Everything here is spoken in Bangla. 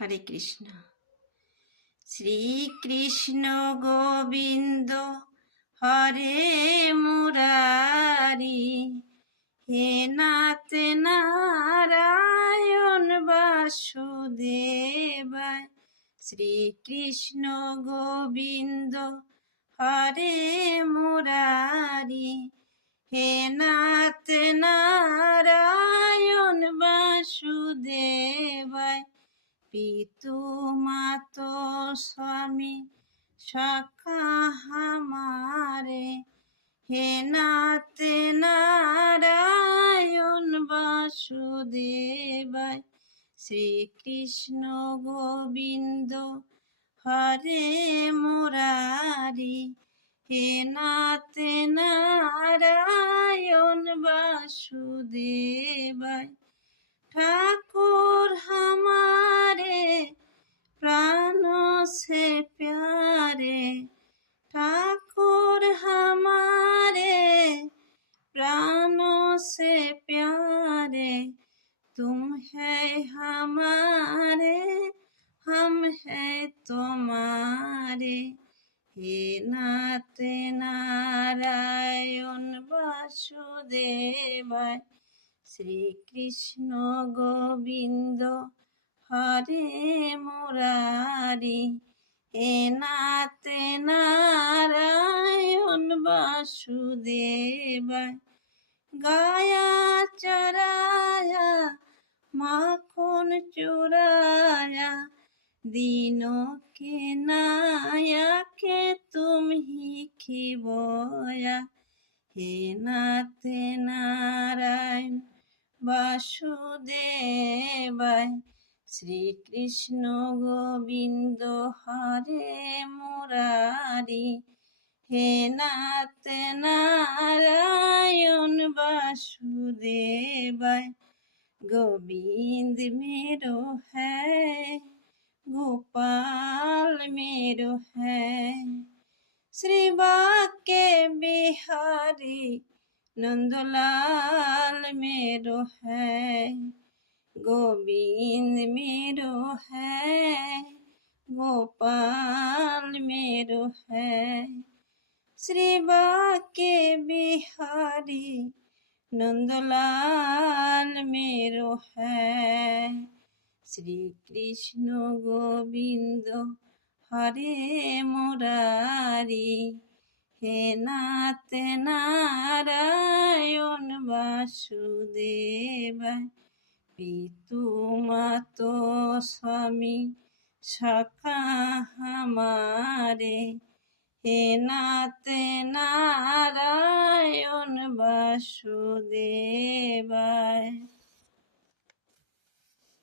হরে কৃষ্ণ। শ্রীকৃষ্ণ গোবিন্দ হরে মুরারি, হে নাথ নারায়ণ বাসুদেবায়। শ্রীকৃষ্ণ গোবিন্দ হরে মুরারি, হে নাথ নারায়ণ বাসুদেবায়। পিতু মাতো স্বামী সখা হামারে, হে নাথ নারায়ণ বাসুদেবায়। শ্রীকৃষ্ণ গোবিন্দ হরে মুরারি, হে নাথ নারায়ণ বাসুদেবায়। ठाकुर हमारे प्राणों से प्यारे, ठाकुर हमारे प्राणों से प्यारे, तुम है हमारे हम है तुम्हारे, हे नाथ नारायण वासुदेवाय। শ্রীকৃষ্ণ গোবিন্দ হরে মুরারি, হে নাথ নারায়ণ বাসুদেবায়। গায়া চরায়া মাখন চুরায়া, दीनों के नायक तुम ही खिबोया, हे नाथ नारायण বাসুদেবায়। শ্রীকৃষ্ণ গোবিন্দ হরে মুরারি, হে নাথ নারায়ণ বাসুদেবায়। গোবিন্দ मेरो है गोपाल मेरो है, श्री बाके बिहारी नंदलाल मेरो है। गोविंद मेरो है गोपाल मेरो है, श्री बाके बिहारी नंदलाल मेरो है। श्री कृष्ण गोविंद हरे मुरारी, हे नाथ नारायण वासुदेवाय। पितु मातो स्वामी सखा हमारे, हे नाथ नारायण वासुदेवाय।